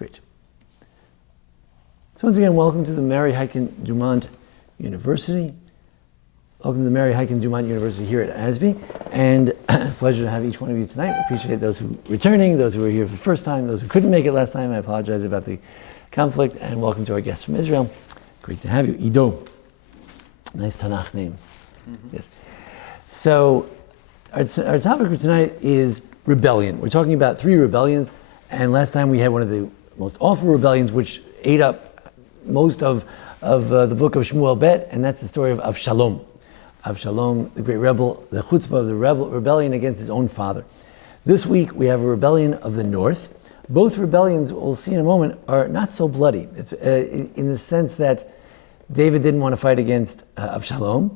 Great. So once again, welcome to the MARY HYTKEN DUMONT University. Welcome to the MARY HYTKEN DUMONT University here at ASBEE. And pleasure to have each one of you tonight. I appreciate those who are returning, those who are here for the first time, those who couldn't make it last time. I apologize about the conflict. And welcome to our guests from Israel. Great to have you. Ido. Nice Tanakh name. Mm-hmm. Yes. So our topic for tonight is rebellion. We're talking about 3 rebellions. And last time we had one of the most awful rebellions, which ate up most of the book of Shmuel Bet, and that's the story of Avshalom. Avshalom, the great rebel, the chutzpah of the rebellion against his own father. This week we have a rebellion of the north. Both rebellions, we'll see in a moment, are not so bloody. It's in the sense that David didn't want to fight against Avshalom,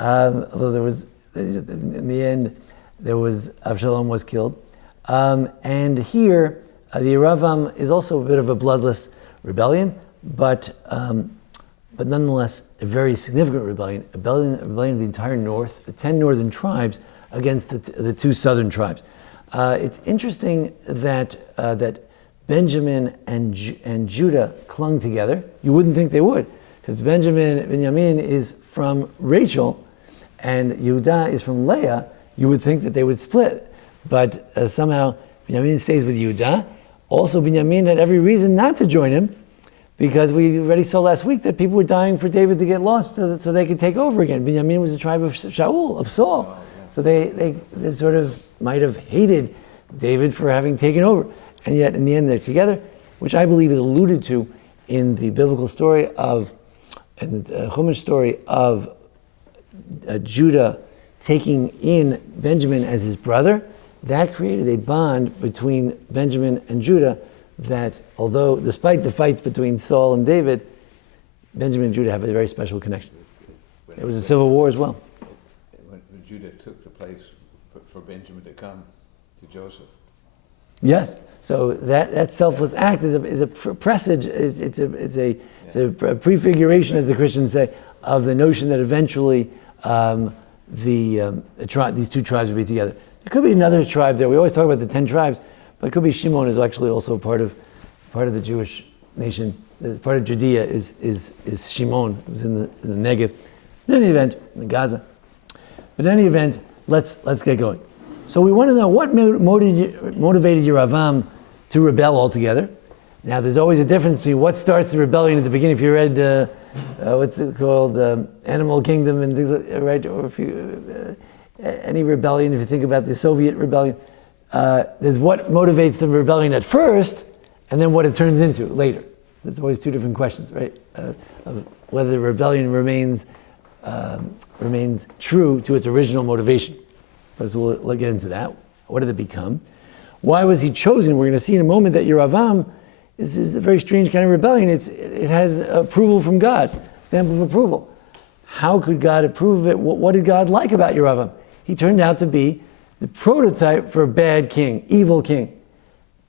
although there was, in the end, Avshalom was killed. And here, the Yeravam is also a bit of a bloodless rebellion, but nonetheless a very significant rebellion, a rebellion of the entire north, the 10 northern tribes against the 2 southern tribes. It's interesting that Benjamin and Judah clung together. You wouldn't think they would, because Benjamin is from Rachel, and Yehuda is from Leah. You would think that they would split, but somehow Benjamin stays with Yehuda. Also, Benjamin had every reason not to join him, because we already saw last week that people were dying for David to get lost so they could take over again. Benjamin was the tribe of Shaul, of Saul. Oh, yeah. So they sort of might have hated David for having taken over. And yet, in the end, they're together, which I believe is alluded to in the biblical story in the Chumash story of Judah taking in Benjamin as his brother. That created a bond between Benjamin and Judah that, although despite the fights between Saul and David, Benjamin and Judah have a very special connection. It was a civil war as well. When Judah took the place for Benjamin to come to Joseph. Yes. So that selfless act is a presage. It's a prefiguration, as the Christians say, of the notion that eventually these 2 tribes will be together. There could be another tribe there. We always talk about the 10 tribes, but it could be Shimon is actually also part of the Jewish nation. Part of Judea is Shimon, who's in the Negev. In any event, in Gaza. But in any event, let's get going. So we want to know what motivated Yeravam to rebel altogether. Now, there's always a difference between what starts the rebellion at the beginning. If you read what's it called, Animal Kingdom and things like that, right? Or if you any rebellion, if you think about the Soviet rebellion, there's what motivates the rebellion at first, and then what it turns into later. There's always 2 different questions, right? Of whether the rebellion remains true to its original motivation. So we'll get into that. What did it become? Why was he chosen? We're going to see in a moment that Yeravam is a very strange kind of rebellion. It has approval from God, stamp of approval. How could God approve it? What did God like about Yeravam? He turned out to be the prototype for a bad king, evil king.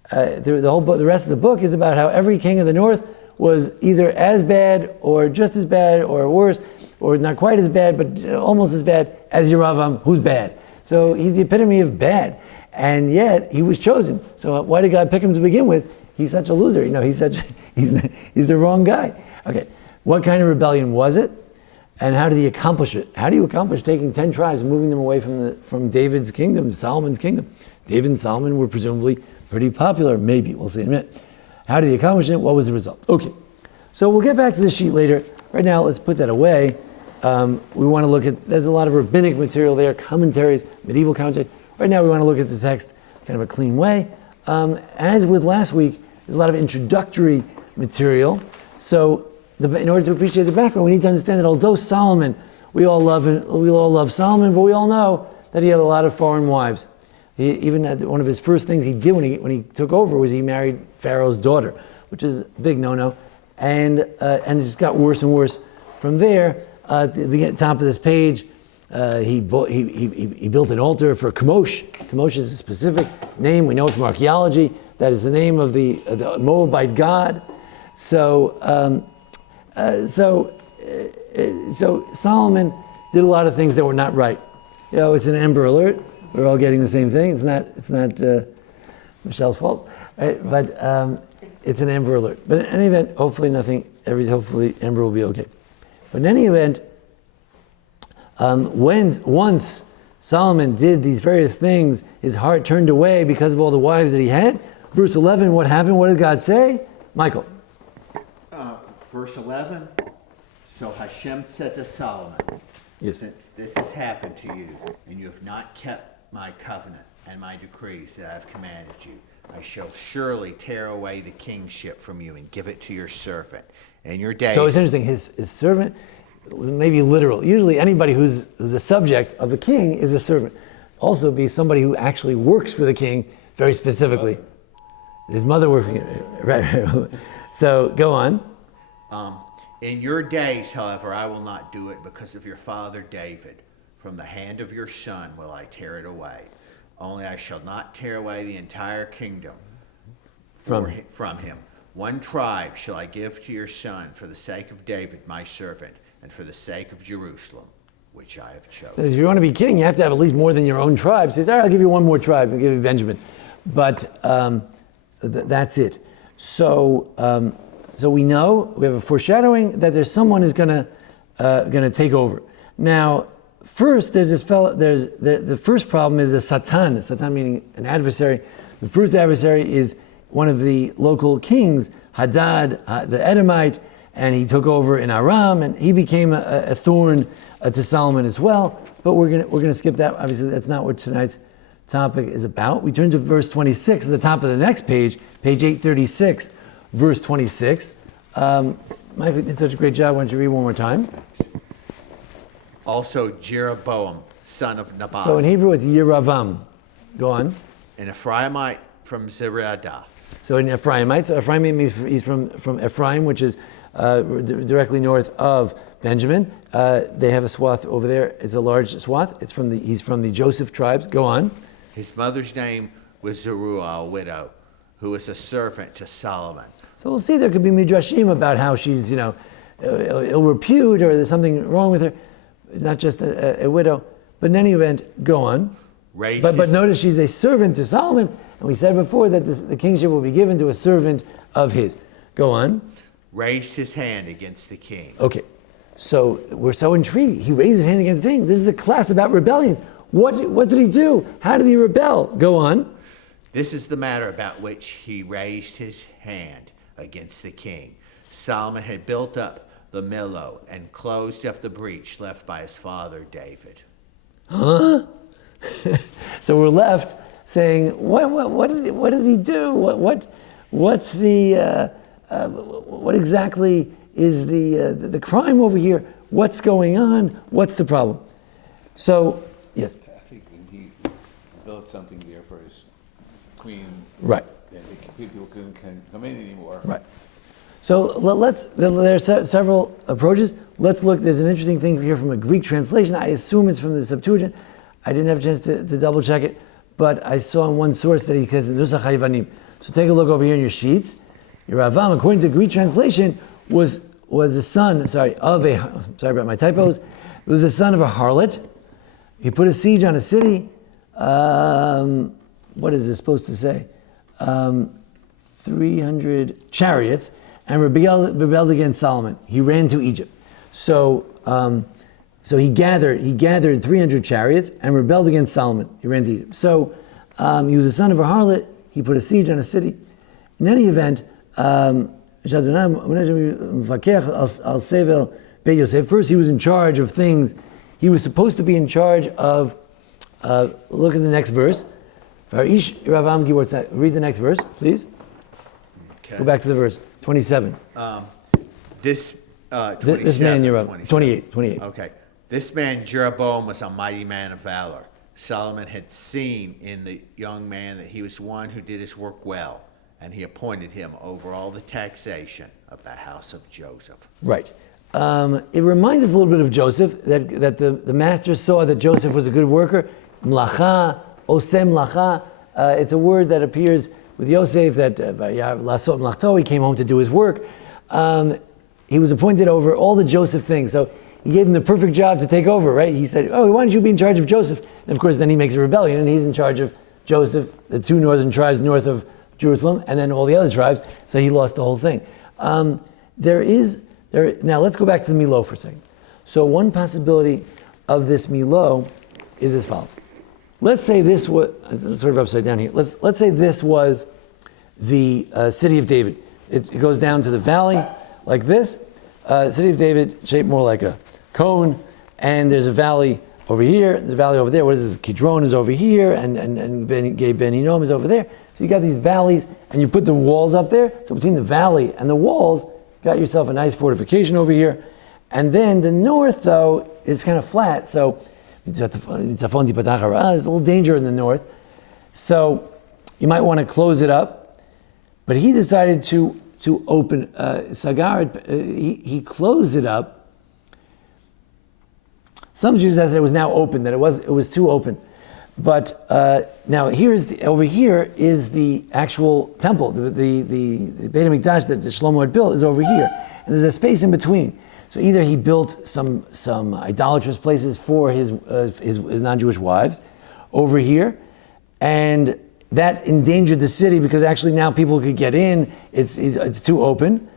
The rest of the book is about how every king of the north was either as bad or just as bad or worse, or not quite as bad, but almost as bad as Yeravam, who's bad. So he's the epitome of bad. And yet he was chosen. So why did God pick him to begin with? He's such a loser. He's the wrong guy. Okay, what kind of rebellion was it? And how did he accomplish it? How do you accomplish taking 10 tribes and moving them away from David's kingdom, Solomon's kingdom? David and Solomon were presumably pretty popular. Maybe, we'll see in a minute. How did he accomplish it? What was the result? Okay, so we'll get back to this sheet later. Right now, let's put that away. We want to look at, there's a lot of rabbinic material there, commentaries, medieval commentaries. Right now we want to look at the text kind of a clean way. As with last week, there's a lot of introductory material. So in order to appreciate the background, we need to understand that although Solomon, we all love Solomon, but we all know that he had a lot of foreign wives. One of his first things he did when he took over was he married Pharaoh's daughter, which is a big no-no. And it just got worse and worse from there. At the top of this page, he built an altar for Chemosh. Chemosh is a specific name. We know it from archaeology. That is the name of the Moabite god. So Solomon did a lot of things that were not right. It's an Amber Alert. We're all getting the same thing. It's not Michelle's fault, right? But it's an Amber Alert. But in any event, hopefully Amber will be okay. But in any event, once Solomon did these various things, his heart turned away because of all the wives that he had. Verse 11, what happened? What did God say? Michael. Verse 11, so Hashem said to Solomon, Yes. since this has happened to you, and you have not kept my covenant and my decrees that I have commanded you, I shall surely tear away the kingship from you and give it to your servant. And your days... So it's interesting, his servant, maybe literal. Usually anybody who's a subject of a king is a servant. Also be somebody who actually works for the king very specifically. His mother worked for him. Right. So go on. In your days, however, I will not do it because of your father David. From the hand of your son will I tear it away. Only I shall not tear away the entire kingdom from him. One tribe shall I give to your son for the sake of David, my servant, and for the sake of Jerusalem, which I have chosen. If you want to be king, you have to have at least more than your own tribe. So he says, all right, I'll give you one more tribe. I'll give you Benjamin. But that's it. So we know, we have a foreshadowing that there's someone who's going to take over. Now, first, there's this fellow. The first problem is a Satan. Satan meaning an adversary. The first adversary is one of the local kings, Hadad, the Edomite, and he took over in Aram, and he became a thorn to Solomon as well. But we're gonna skip that. Obviously, that's not what tonight's topic is about. We turn to verse 26 at the top of the next page, page 836. Verse 26. Mike did such a great job. Why don't you read one more time? Also Jeroboam, son of Nebat. So in Hebrew, it's Yeravam. Go on. An Ephraimite from Zeradah. So in Ephraimite, so Ephraim means he's from Ephraim, which is directly north of Benjamin. They have a swath over there. It's a large swath. He's from the Joseph tribes. Go on. His mother's name was Zeruiah, a widow, who was a servant to Solomon. So we'll see. There could be midrashim about how she's, ill repute or there's something wrong with her. Not just a widow. But in any event, go on. But notice she's a servant to Solomon, and we said before that the kingship will be given to a servant of his. Go on. Raised his hand against the king. Okay, so we're so intrigued. He raised his hand against the king. This is a class about rebellion. What did he do? How did he rebel? Go on. This is the matter about which he raised his hand against the king. Solomon had built up the Millo and closed up the breach left by his father David. Huh? So we're left saying, what did he do? What's the what exactly is the crime over here? What's going on? What's the problem? So yes. I think he built something there for his queen. Right. And people couldn't come in anymore. Right. So there are several approaches. Let's look. There's an interesting thing here from a Greek translation. I assume it's from the Septuagint. I didn't have a chance to double check it, but I saw in one source that he says Nusach Hayvanim. So take a look over here in your sheets. Yeravam, according to Greek translation, was the son. Sorry about my typos. It was the son of a harlot. He put a siege on a city. What is this supposed to say? 300 chariots, and rebelled against Solomon. He ran to Egypt. So he gathered 300 chariots and rebelled against Solomon. He ran to Egypt. So he was the son of a harlot. He put a siege on a city. In any event, first he was in charge of things. He was supposed to be in charge of, look at the next verse. Read the next verse, please. Okay. Go back to the verse, 27. This man, Yeravam, 28. Okay. This man, Jeroboam, was a mighty man of valor. Solomon had seen in the young man that he was one who did his work well, and he appointed him over all the taxation of the house of Joseph. Right. It reminds us a little bit of Joseph, that the master saw that Joseph was a good worker. Mlacha, osem mlacha. It's a word that appears with Yosef, that lasot mlachto, he came home to do his work. He was appointed over all the Joseph things. So he gave him the perfect job to take over, right? He said, why don't you be in charge of Joseph? And of course, then he makes a rebellion, and he's in charge of Joseph, the two northern tribes north of Jerusalem, and then all the other tribes, so he lost the whole thing. Now let's go back to the Milo for a second. So one possibility of this Milo is as follows. Let's say this was, it's sort of upside down here. Let's say this was the city of David. It goes down to the valley like this. City of David, shaped more like a cone, and there's a valley over here, the valley over there. What is this? Kidron is over here, and Ben Hinnom is over there. So you got these valleys, and you put the walls up there. So between the valley and the walls, you got yourself a nice fortification over here. And then the north, though, is kind of flat. So there's a little danger in the north. So you might want to close it up. But he decided to open, he closed it up. Some Jews said it was now open, that it was too open. But now over here is the actual temple, the Beit HaMikdash that Shlomo had built is over here. And there's a space in between. So either he built some idolatrous places for his non-Jewish wives over here, and that endangered the city because actually now people could get in. It's too open.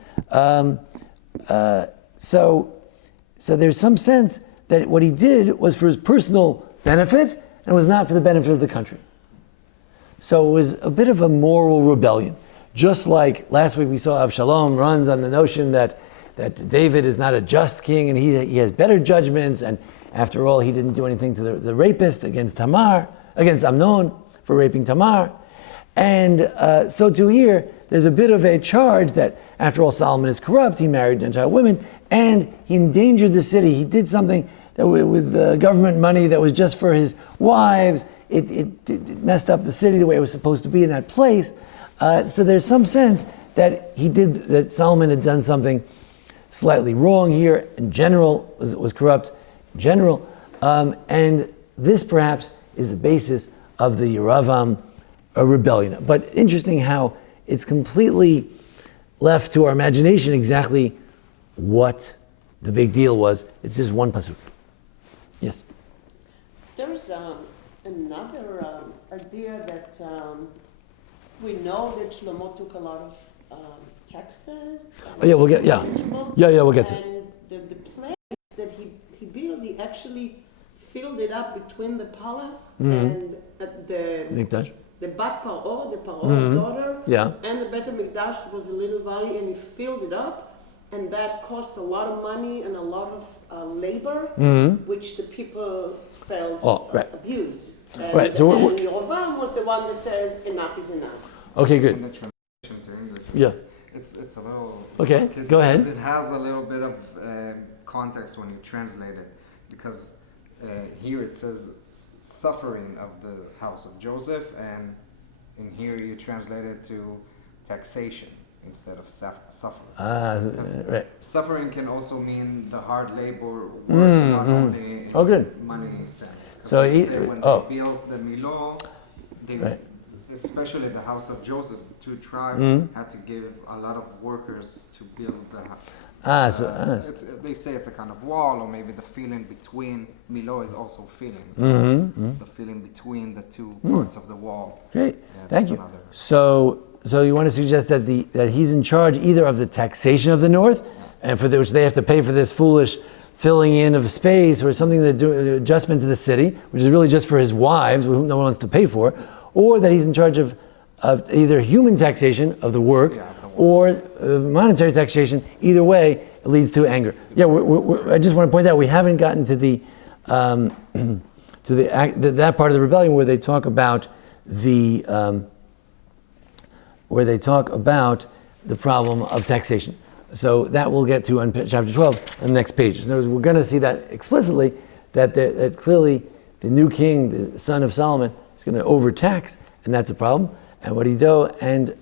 So there's some sense that what he did was for his personal benefit and was not for the benefit of the country. So it was a bit of a moral rebellion. Just like last week we saw Avshalom runs on the notion that David is not a just king and he has better judgments, and after all he didn't do anything to the rapist against Amnon for raping Tamar. And so to here, there's a bit of a charge that after all Solomon is corrupt, he married Gentile women, and he endangered the city. He did something that with government money that was just for his wives. It messed up the city the way it was supposed to be in that place. So there's some sense that Solomon had done something slightly wrong here, in general, was corrupt in general. And this perhaps is the basis of the Yeravam rebellion. But interesting how it's completely left to our imagination exactly what the big deal was. It's just one pasuk. Yes? There's another idea that we know that Shlomo took a lot of taxes. Oh yeah, we'll get we'll get to it. And the place that he built, he actually filled it up between the palace and the Mikdash. The Bat Paro, the Paro's daughter, Yeah. and the Beit HaMikdash was a little valley, and he filled it up, and that cost a lot of money and a lot of labor, which the people felt abused. And, Right. So and Yeravam was the one that says enough is enough. Okay, In good. the translation to English, Yeah. it's a little Okay, go ahead. It has a little bit of context when you translate it, because here it says suffering of the house of Joseph, and in here you translate it to taxation instead of suffering. Right. Suffering can also mean the hard labor work, not only in good. money sense. So They say when oh. they built the Milo, Right. especially the house of Joseph, the two tribes had to give a lot of workers to build the house. They say it's a kind of wall, or maybe the feeling between Milo is also feelings. The feeling between the two parts of the wall. Great. Yeah, Thank you. another- So you want to suggest that that he's in charge either of the taxation of the north, and for which they have to pay for this foolish filling in of space, or something that do adjustment to the city, which is really just for his wives, who no one wants to pay for, or that he's in charge of either human taxation of the work, or monetary taxation. Either way, it leads to anger. Yeah, I just want to point out we haven't gotten to that part of the rebellion where they talk about the problem of taxation. So that we'll get to on chapter 12 on the next page. In other words, we're going to see that explicitly, that clearly the new king, the son of Solomon, is going to overtax, and that's a problem. And what Ido and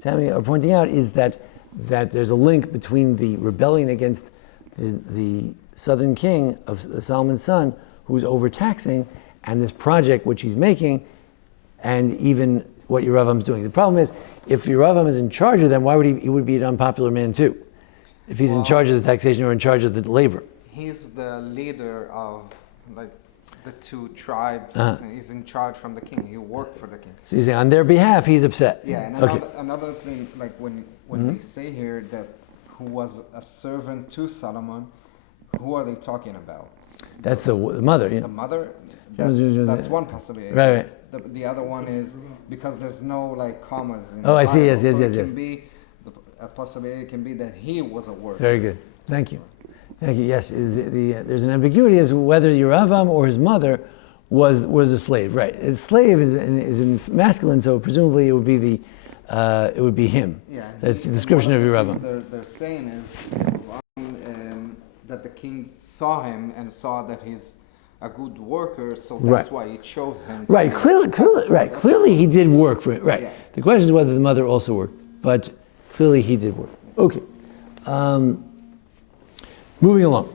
Tammy are pointing out is that there's a link between the rebellion against the southern king of Solomon's son, who's overtaxing, and this project which he's making, and even what Yeravam's doing. The problem is, if Yeravam is in charge of them, why would he would be an unpopular man too? If he's in charge of the taxation or in charge of the labor. He's the leader of the two tribes. He's in charge from the king. He worked for the king. So you say on their behalf, he's upset. Yeah, and Okay. another thing, like when they say here that who was a servant to Solomon, who are they talking about? That's the mother. Yeah. The mother? That's one possibility. Right. The other one is because there's no like commas in Oh, the I see. Bible, Yes. so it can be, a possibility can be that he was a worker. Very good. Thank you. Yes, there's an ambiguity as to whether Yeravam or his mother was a slave. Right. A slave is in masculine, so presumably it would be him. Yeah. That's the description of Yeravam. They're saying is that the king saw him and saw that he's a good worker, so that's why he chose him. Right. Clearly he did work for it. Right. Yeah. The question is whether the mother also worked, but clearly he did work. Okay. Moving along.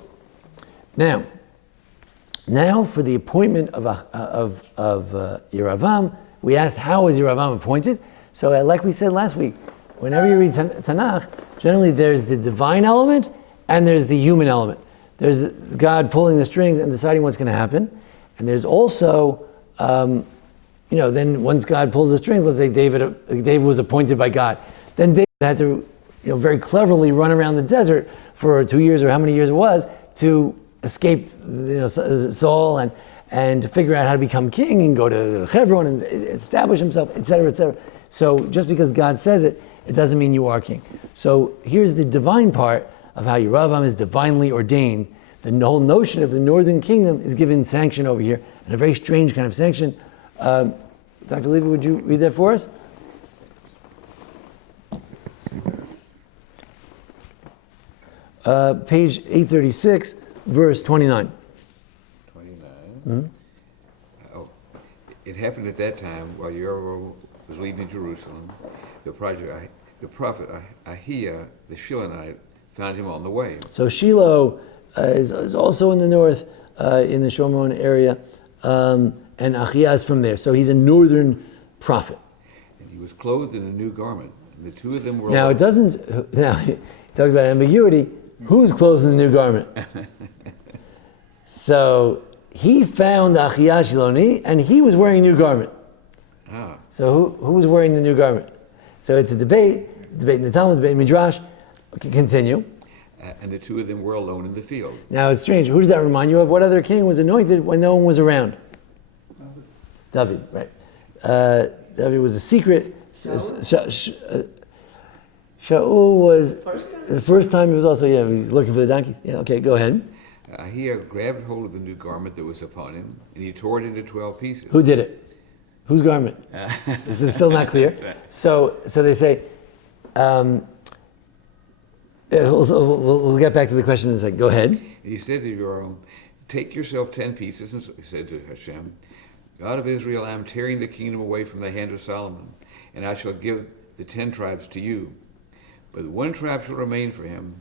Now for the appointment of Yeravam, we asked how was Yeravam appointed. So like we said last week, whenever you read Tanakh, generally there's the divine element and there's the human element. There's God pulling the strings and deciding what's going to happen, and there's also, then once God pulls the strings, let's say David was appointed by God, then David had to, very cleverly run around the desert for 2 years or how many years it was to escape, Saul and to figure out how to become king and go to Hebron and establish himself, etc., etc. So just because God says it, it doesn't mean you are king. So here's the divine part of how Yeravam is divinely ordained. The whole notion of the northern kingdom is given sanction over here, and a very strange kind of sanction. Dr. Levy, would you read that for us? Page 836, verse 29. 29. Oh, it happened at that time while Yeravam was leaving Jerusalem. The prophet Ahiah the Shilonite found him on the way. So Shiloh is also in the north, in the Shomron area, and Ahiah is from there. So he's a northern prophet. And he was clothed in a new garment. And the two of them were Now, he talks about ambiguity. Who's clothed in the new garment? So he found Ahiah Shiloni, and he was wearing a new garment. Ah. So who was wearing the new garment? So it's a debate in the Talmud, debate in Midrash. Okay, continue. And the two of them were alone in the field. Now it's strange. Who does that remind you of? What other king was anointed when no one was around? David, right. David was a secret. Shaul was the first time he was also, he was looking for the donkeys. Yeah, okay, go ahead. Ahiah grabbed hold of the new garment that was upon him, and he tore it into 12 pieces. Who did it? Whose garment? This is still not clear. So they say, we'll get back to the question in a second. Go ahead. And he said to Yeravam, take yourself 10 pieces, and he said to Hashem, God of Israel, I am tearing the kingdom away from the hand of Solomon, and I shall give the 10 tribes to you. But one tribe shall remain for him,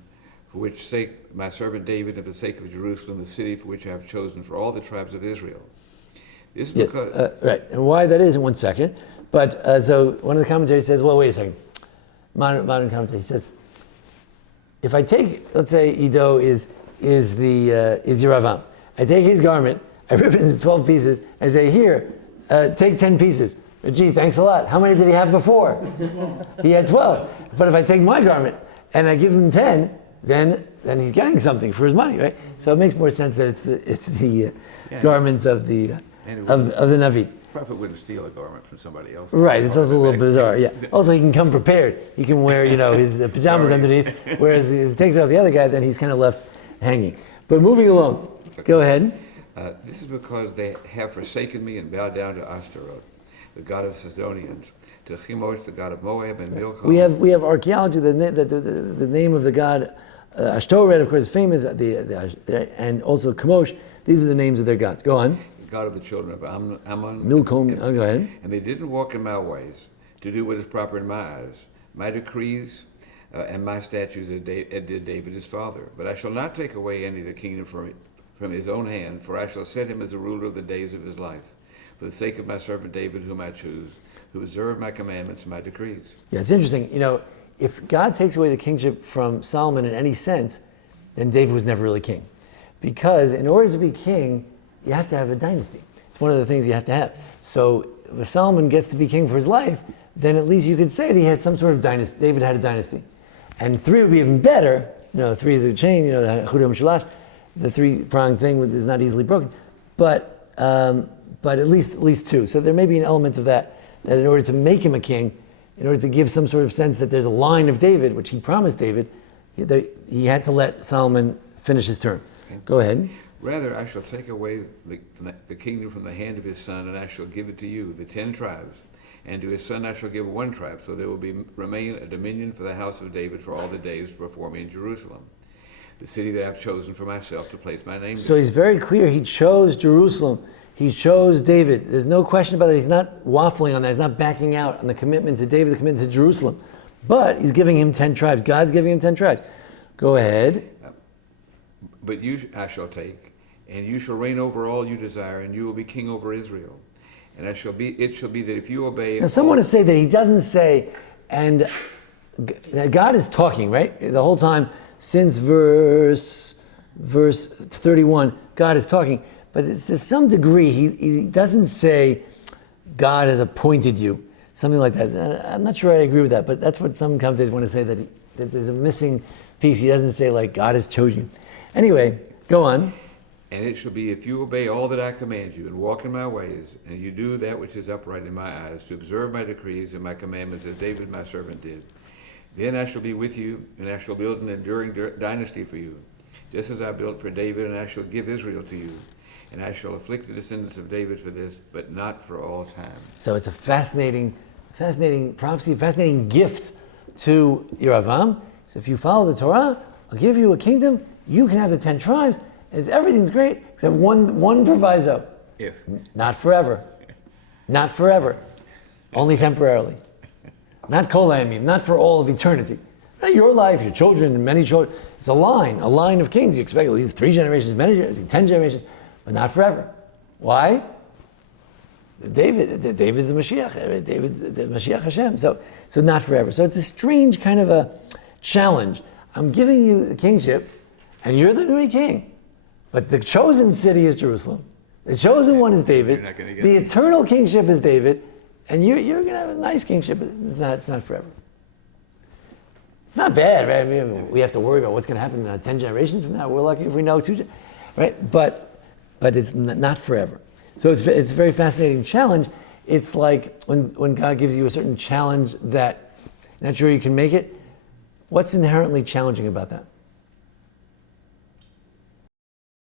for which sake my servant David, and for the sake of Jerusalem, the city for which I have chosen for all the tribes of Israel. This is because... right, and why that is in 1 second. But so one of the commentaries says, well, wait a second. Modern commentary says, if I take, let's say Ido is Yeravam, I take his garment, I rip it into 12 pieces, I say, here, take 10 pieces. Gee, thanks a lot. How many did he have before? He had 12. But if I take my garment and I give him 10, then he's getting something for his money, right? So it makes more sense that it's the garments of the Navi. Prophet wouldn't steal a garment from somebody else. Right, it's also a little bizarre, yeah. Also, he can come prepared. He can wear, his pajamas underneath, whereas he takes it off the other guy, then he's kind of left hanging. But moving along, go ahead. This is because they have forsaken me and bowed down to Ashtaroth, the god of Sidonians, to Chemosh, the god of Moab, and Milcom. We have archaeology that the name of the god Ashtoreth, of course, is famous, and also Chemosh. These are the names of their gods. Go on. God of the children of Ammon. Milcom, go ahead. And they didn't walk in my ways to do what is proper in my eyes, my decrees and my statutes did David his father. But I shall not take away any of the kingdom from his own hand, for I shall set him as a ruler of the days of his life, for the sake of my servant David, whom I choose, who observe my commandments and my decrees. Yeah, it's interesting. If God takes away the kingship from Solomon in any sense, then David was never really king. Because in order to be king, you have to have a dynasty. It's one of the things you have to have. So if Solomon gets to be king for his life, then at least you could say that he had some sort of dynasty. David had a dynasty. And 3 would be even better. 3 is a chain, the Chudam Shalash, the 3-pronged thing is not easily broken. But at least 2. So there may be an element of that in order to make him a king, in order to give some sort of sense that there's a line of David, which he promised David, he had to let Solomon finish his term. Okay. Go ahead. Rather, I shall take away the kingdom from the hand of his son, and I shall give it to you, the 10 tribes. And to his son I shall give 1 tribe, so there will remain a dominion for the house of David for all the days before me in Jerusalem, the city that I have chosen for myself to place my name. So he's very clear. He chose Jerusalem. He chose David. There's no question about it. He's not waffling on that. He's not backing out on the commitment to David, the commitment to Jerusalem. But he's giving him 10 tribes. God's giving him 10 tribes. Go ahead. But you I shall take, and you shall reign over all you desire, and you will be king over Israel. And it shall be that if you obey... Now, some want to say that he doesn't say, and God is talking, right? The whole time since verse 31, God is talking. But to some degree, he doesn't say, God has appointed you. Something like that. I'm not sure I agree with that, but that's what some commentators want to say, that there's a missing piece. He doesn't say, like, God has chosen you. Anyway, go on. And it shall be, if you obey all that I command you, and walk in my ways, and you do that which is upright in my eyes, to observe my decrees and my commandments, as David my servant did, then I shall be with you, and I shall build an enduring dynasty for you, just as I built for David, and I shall give Israel to you. And I shall afflict the descendants of David for this, but not for all time. So it's a fascinating prophecy, fascinating gift to Yeravam. So if you follow the Torah, I'll give you a kingdom, you can have the 10 tribes, everything's great, except one proviso. If. Not forever. Not forever. Only temporarily. Not kol hayamim, not for all of eternity. Your life, your children, and many children. It's a line of kings. You expect at least 3 generations, many generations, 10 generations, but not forever. Why? David's the Mashiach. David, the Mashiach Hashem. So not forever. So it's a strange kind of a challenge. I'm giving you the kingship, and you're the new king. But the chosen city is Jerusalem. The chosen one is David. The eternal kingship is David. And you're going to have a nice kingship, but it's not forever. It's not bad, right? I mean, we have to worry about what's going to happen 10 generations from now. We're lucky if we know 2, right? But it's not forever. So it's a very fascinating challenge. It's like when God gives you a certain challenge that you're not sure you can make it. What's inherently challenging about that?